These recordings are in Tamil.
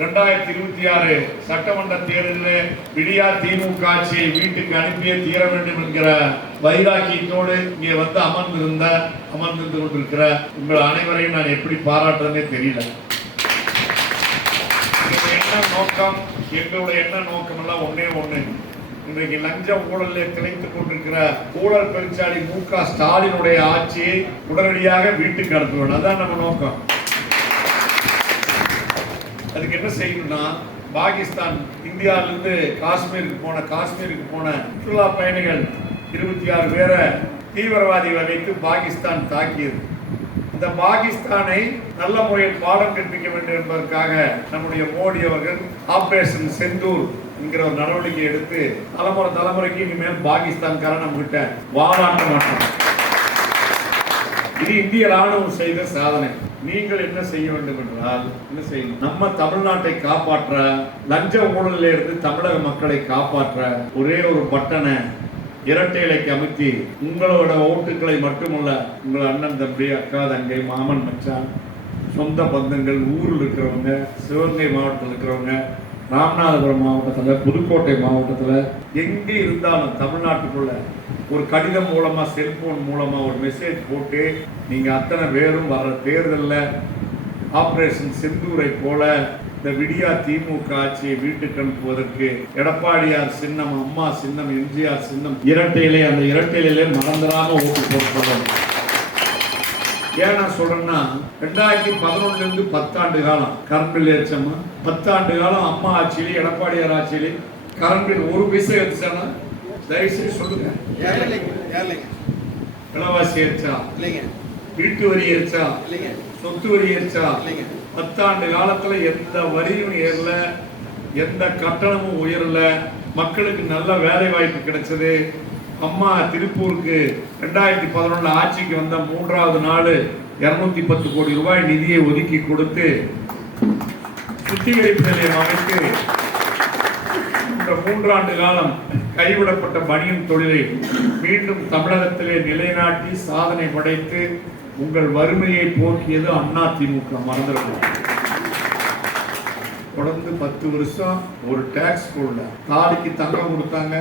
2026 சட்டமன்ற தேர்தலில் விடியா திமுக ஆட்சியை வீட்டுக்கு அனுப்பியே தீர வேண்டும் என்கிற வைராக்கியத்தோடு இங்கே வந்து அமர்ந்திருந்து கொண்டிருக்கிற உங்கள் அனைவரையும் நான் எப்படி பாராட்டுறதுனே தெரியல. எங்களுடைய என்ன நோக்கம் எல்லாம் ஒன்னே ஒண்ணு. இன்றைக்கு லஞ்ச ஊழலில் திளைத்துக் கொண்டிருக்கிற ஊழல் பெருச்சாளி மு.க. ஸ்டாலினுடைய ஆட்சியை உடனடியாக வீட்டுக்கு அனுப்புவது, அதான் நம்ம நோக்கம். அதுக்கு என்ன செய்யணும்னா, பாகிஸ்தான் இந்தியாவிலிருந்து காஷ்மீருக்கு போன சுற்றுலா பயணிகள் 26 பேரை தீவிரவாதிகளை வைத்து பாகிஸ்தான் தாக்கியது. இந்த பாகிஸ்தானை நல்ல முறையில் பாடம் கற்பிக்க வேண்டும் என்பதற்காக நம்முடைய மோடி அவர்கள் ஆபரேஷன் செந்தூர் என்கிற ஒரு நடவடிக்கை எடுத்து தலைமுறைக்கு இனிமேல் பாகிஸ்தான்காரன் நம்ம கிட்ட வாழாட்ட மாட்டோம். இது இந்திய ராணுவம் செய்த சாதனை. நீங்கள் என்ன செய்ய வேண்டும் என்றால், என்ன செய்யணும், நம்ம தமிழ்நாட்டை காப்பாற்ற, லஞ்ச ஊழலில் இருந்து தமிழக மக்களை காப்பாற்ற ஒரே ஒரு பட்டனை இரட்டை இலைக்கு அமுத்தி உங்களோட ஓட்டுக்களை மட்டுமல்ல, உங்கள் அண்ணன் தம்பி அக்கா தங்கை மாமன் மச்சான் சொந்த பந்தங்கள் ஊரில் இருக்கிறவங்க, சிவகங்கை மாவட்டத்தில் இருக்கிறவங்க, ராமநாதபுரம் மாவட்டத்தில், புதுக்கோட்டை மாவட்டத்தில் எங்கே இருந்தாலும் தமிழ்நாட்டுக்குள்ள ஒரு கடிதம் மூலமா செல்போன் மூலமா ஒரு மெசேஜ் போட்டு நீங்க அத்தனை பேரும் வர தேர்தலில் ஆபரேஷன் செந்தூரை போல இந்த விடியா திமுக ஆட்சியை வீட்டுக்கு அனுப்புவதற்கு எடப்பாடியார் சின்னம், அம்மா சின்னம், எம்ஜிஆர் சின்னம் இரட்டையிலே, அந்த இரட்டையிலே மறந்துடாம ஓட்டு போட்டுள்ளோம். ஏன் நான் சொல்றேன்னா, 2011 இருந்து 10 ஆண்டு காலம் கரண்ட் பில் ஏற்றமா, 10 ஆண்டு காலம் அம்மா ஆட்சியிலே எடப்பாடியார் ஆட்சியிலே கரண்ட் பில் ஒரு பைசா ஏற்றானா? தயவுசெய்து சொல்லுங்க. விலைவாசி ஏற்றா, வீட்டு வரி ஏற்றா, சொத்து வரி ஏற்றா? 10 ஆண்டு காலத்துல எந்த வரியும் ஏறல, எந்த கட்டணமும் உயரல, மக்களுக்கு நல்ல வேலை வாய்ப்பு கிடைச்சது. அம்மா திருப்பூருக்கு 2011 ஆட்சிக்கு வந்த 3வது நாள் 210 கோடி ரூபாய் நிதியை ஒதுக்கி கொடுத்து சுத்திகரிப்பு நிலையம் அமைத்து இந்த 3 ஆண்டு காலம் கைவிடப்பட்ட பனியன் தொழிலை மீண்டும் தமிழகத்திலே நிலைநாட்டி சாதனை படைத்து உங்கள் வறுமையை போக்கியது அண்ணா திமுக. மறந்துடணும். தொடர்ந்து 10 வருஷம் ஒரு டாக்ஸ் போடல. தாலிக்கு தங்கம் கொடுத்தாங்க,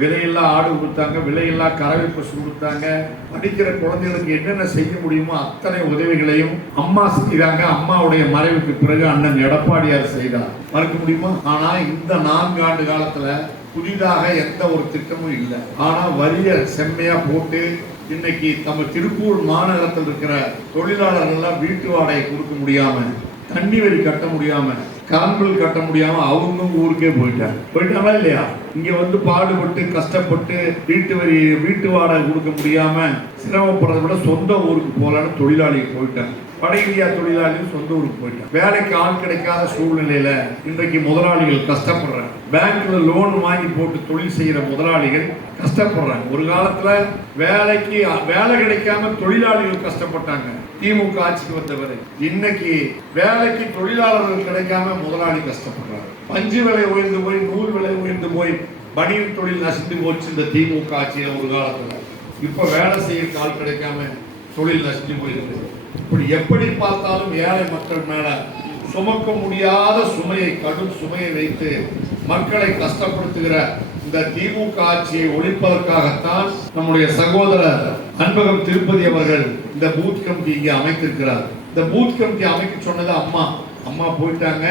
விலையில்லா ஆடு கொடுத்தாங்க, விலையில்லா கறவை பசு கொடுத்தாங்க. படிக்கிற குழந்தைகளுக்கு என்னென்ன செய்ய முடியுமோ அத்தனை உதவிகளையும் அம்மா செய்தாங்க. அம்மாவுடைய மறைவுக்கு பிறகு அண்ணன் எடப்பாடியார் செய்தார். மறுக்க முடியுமா? ஆனா இந்த 4 ஆண்டு காலத்துல புதிதாக எந்த ஒரு திட்டமும் இல்லை. ஆனா வரிய செம்மையா போட்டு இன்னைக்கு நம்ம திருப்பூர் மாநகரத்தில் இருக்கிற தொழிலாளர்கள் வீட்டு வாடகை கொடுக்க முடியாம, தண்ணி வரி கட்ட முடியாம, கரண்ட் பில் கட்ட முடியாம அவங்க ஊருக்கே போயிட்டாங்களா இல்லையா? இங்க வந்து பாடுபட்டு கஷ்டப்பட்டு வீட்டு வாடகை கொடுக்க முடியாம சிரமப்படுறத விட சொந்த ஊருக்கு போலான்னு தொழிலாளிகள் போயிட்டாங்க. வட இந்தியா தொழிலாளிகள் சொந்த ஊருக்கு போயிட்டாங்க. வேலைக்கு ஆள் கிடைக்காத சூழ்நிலையில இன்றைக்கு முதலாளிகள் கஷ்டப்படுறாங்க. பேங்க்ல லோன் வாங்கி போட்டு தொழில் செய்யற முதலாளிகள் கஷ்டப்படுறாங்க. ஒரு காலத்துல வேலை கிடைக்காம தொழிலாளிகள் கஷ்டப்பட்டாங்க திமுக ஆட்சிக்கு வந்தவரை. இன்னைக்கு வேலைக்கு தொழிலாளர்கள் கிடைக்காம முதலாளி கஷ்டப்படுறாங்க. பஞ்சு விலை உயர்ந்து போய், நூல் விலை உயர்ந்து போய், பனியன் தொழில் நசிந்து போச்சு இந்த திமுக ஆட்சியில ஒரு காலத்துல. இப்ப வேலை செய்ய ஆள் கிடைக்காம தொழில் நசிந்து போயிருக்கு. இப்படி எப்படி பார்த்தாலும் ஏழை மக்கள் மேல சுமக்க முடியாத சுமையை, கடும் சுமையை வைத்து மக்களை கஷ்டப்படுத்துகிற இந்த திமுக ஆட்சியை ஒழிப்பதற்காகத்தான் நம்முடைய சகோதரர் அன்பகம் திருப்பதி அவர்கள் இந்த பூத் கமிட்டி இங்கே அமைத்திருக்கிறார். இந்த பூத் கமிட்டி அமைக்க சொன்னது அம்மா போயிட்டாங்க.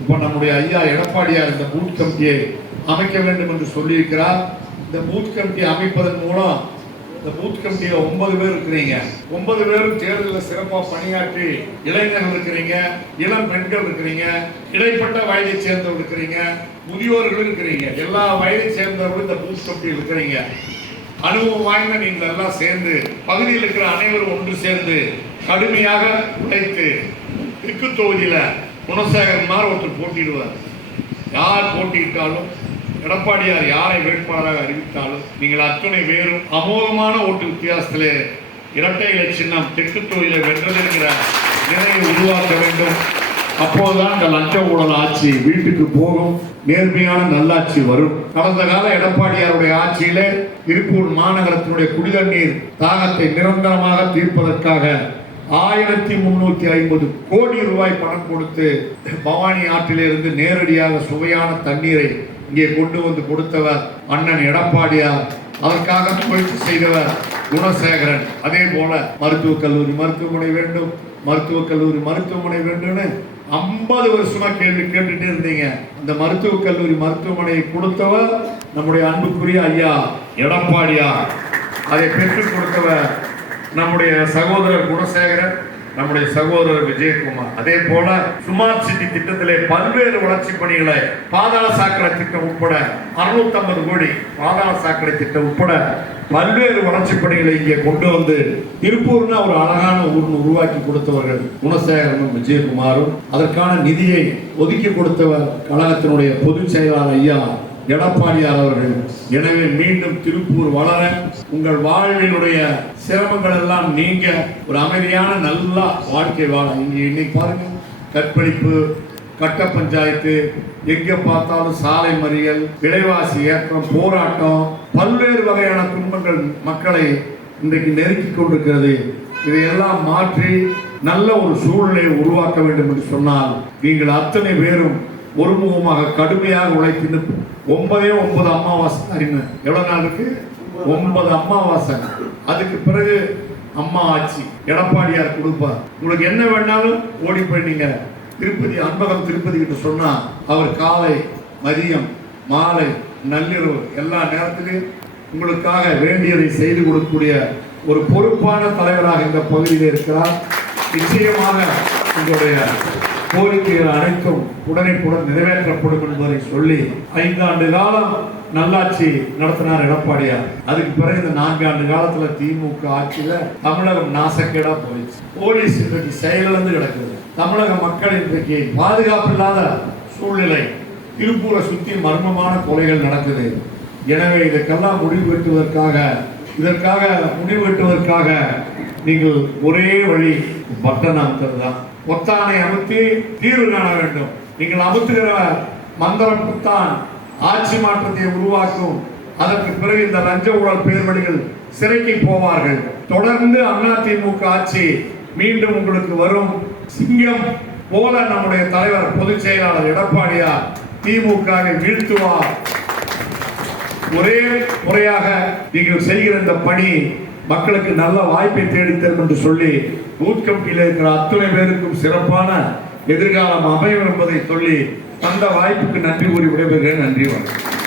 இப்ப நம்முடைய ஐயா எடப்பாடியார் இந்த பூத் கமிட்டியை அமைக்க வேண்டும் என்று சொல்லியிருக்கிறார். இந்த பூத் கமிட்டி அமைப்பதன் மூலம், இந்த பூத் கமிட்டியில 9 பேர் இருக்கிறீங்க. 9 பேரும் தேர்தலில் சிறப்பாக பணியாற்றி இளைஞர்கள் இருக்கிறீங்க, இளம் பெண்கள் இருக்கிறீங்க, இடைப்பட்ட வயதை சேர்ந்தவர்கள் இருக்கிறீங்க, முதியோர்கள் இருக்கிறீங்க. எல்லா வயதை சேர்ந்தவர்களும் இந்த பூத் கமிட்டியில் இருக்கிறீங்க. அனுபவம் வாய்ந்த நீங்கள் எல்லாம் சேர்ந்து பகுதியில் இருக்கிற அனைவரும் ஒன்று சேர்ந்து கடுமையாக உழைத்து தெற்கு தொகுதியில குணசேகரன் மாதிரி ஒருத்தர் போட்டியிடுவார். யார் போட்டியிட்டாலும், எடப்பாடியார் யாரை வேட்பாளராக அறிவித்தாலும் நீங்கள் அத்தனை பேரும் அமோகமான ஓட்டு வித்தியாசத்திலே இரட்டை இலை சின்னம் தெற்கு தொகுதியில் வென்றதென்கிற நிலையை உருவாக்க வேண்டும். அப்போதுதான் இந்த லஞ்ச ஊழல் ஆட்சி வீட்டுக்கு போகும், நேர்மையான நல்லாட்சி வரும். கடந்த கால எடப்பாடியாருடைய ஆட்சியிலே திருப்பூர் மாநகரத்தினுடைய குடிதண்ணீர் தாகத்தை நிரந்தரமாக தீர்ப்பதற்காக 1350 கோடி ரூபாய் பணம் கொடுத்து பவானி ஆற்றிலிருந்து நேரடியாக சுவையான தண்ணீரை இங்கே கொண்டு வந்து கொடுத்தவர் அண்ணன் எடப்பாடியார். அதற்காக முயற்சி செய்தவர் குணசேகரன். அதே போல மருத்துவக் கல்லூரி மருத்துவமனை வேண்டும், மருத்துவக் கல்லூரி மருத்துவமனை வேண்டும்னு 50 வருஷமா கேள்வி கேட்டுட்டே இருந்தீங்க. அந்த மருத்துவக் கல்லூரி மருத்துவமனையை கொடுத்தவர் நம்முடைய அன்புக்குரிய ஐயா எடப்பாடியார். அதை பெற்றுக் கொடுத்தவர் நம்முடைய சகோதரர் குணசேகரன், நம்முடைய சகோதரர் விஜயகுமார். அதே போல ஸ்மார்ட் சிட்டி திட்டத்திலே பல்வேறு வளர்ச்சி பணிகளை, பாதாள சாக்கடை திட்டம் உட்பட 650 கோடி பாதாள சாக்கடை திட்டம் உட்பட பல்வேறு வளர்ச்சி பணிகளை இங்கே கொண்டு வந்து திருப்பூர்னா ஒரு அழகான ஊர்னு உருவாக்கி கொடுத்தவர்கள் குணசேகரனும் விஜயகுமாரும். அதற்கான நிதியை ஒதுக்கி கொடுத்தவர் கழகத்தினுடைய பொதுச் செயலாளர் ஐயா எடப்பாடியார் அவர்கள். எனவே மீண்டும் திருப்பூர் வளர, உங்கள் வாழ்வினுடைய சிரமங்கள் எல்லாம் நீங்க ஒரு அமைதியான நல்ல வாழ்க்கை வாழ இன்னைக்கு பாருங்க, கற்பழிப்பு, கட்ட பஞ்சாயத்து, எங்க பார்த்தாலும் சாலை மறியல், விலைவாசி ஏற்றம், போராட்டம், பல்வேறு வகையான துன்பங்கள் மக்களை இன்றைக்கு நெருக்கி கொண்டிருக்கிறது. இதையெல்லாம் மாற்றி நல்ல ஒரு சூழ்நிலையை உருவாக்க வேண்டும் என்று சொன்னால் நீங்கள் அத்தனை பேரும் ஒருமுகமாக கடுமையாக உழைத்து 9 அமாவாசை அறிஞர் எவ்வளவு நாள் இருக்கு? 9 அமாவாசை. அதுக்கு பிறகு அம்மா ஆட்சி எடப்பாடியார் கொடுப்பார். உங்களுக்கு என்ன வேணாலும் ஓடி போய் நீங்க திருப்பதி அன்பகம் திருப்பதி கிட்ட சொன்னா அவர் காலை, மதியம், மாலை, நள்ளிரவு எல்லா நேரத்திலும் உங்களுக்காக வேண்டியதை செய்து கொடுக்கக்கூடிய ஒரு பொறுப்பான தலைவராக இந்த பகுதியில் இருக்கிறார். நிச்சயமாக உங்களுடைய கோரிக்கைகள் அனைத்தும் உடனுக்குடன் நிறைவேற்றப்படும் என்பதை சொல்லி 5 ஆண்டு காலம் நல்லாட்சி நடத்தினார் எடப்பாடியார். அதுக்கு பிறகு இந்த 4 ஆண்டு காலத்துல திமுக ஆட்சியில தமிழகம் நாசக்கேடா போயிடுச்சு. போலீஸ் இன்றைக்கு செயலிழந்து கிடக்குது. தமிழக மக்கள் இன்றைக்கு பாதுகாப்பு இல்லாத சூழ்நிலை. திருப்பூரை சுற்றி மர்மமான கொலைகள் நடக்குது. எனவே இதற்கெல்லாம் முடிவு கட்டுவதற்காக நீங்கள் ஒரே வழி பட்டன் அமுத்துறது தான். பொத்தானை அமுத்தி தீர்வு காண வேண்டும். நீங்கள் அமுத்துகிற மந்திரம் புத்தான் ஆட்சி மாற்றத்தை உருவாக்கும். அதற்கு பிறகு இந்த லஞ்ச ஊழல் பேர்வழிகள் சிறைக்கு போவார்கள். தொடர்ந்து அதிமுக ஆட்சி மீண்டும் உங்களுக்கு வரும். சிங்கம் போல நம்முடைய தலைவர் பொதுச் செயலாளர் எடப்பாடியார் திமுகவை வீழ்த்துவார். ஒரே முறையாக நீங்கள் செய்கிற இந்த பணி மக்களுக்கு நல்ல வாய்ப்பை தேடித்தரும் என்று சொல்லி பூத் கமிட்டியில் இருக்கிற அத்தனை பேருக்கும் சிறப்பான எதிர்காலம் அமையும் என்பதை சொல்லி அந்த வாய்ப்புக்கு நன்றி கூறி விடைபெறுகிறேன். நன்றி வணக்கம்.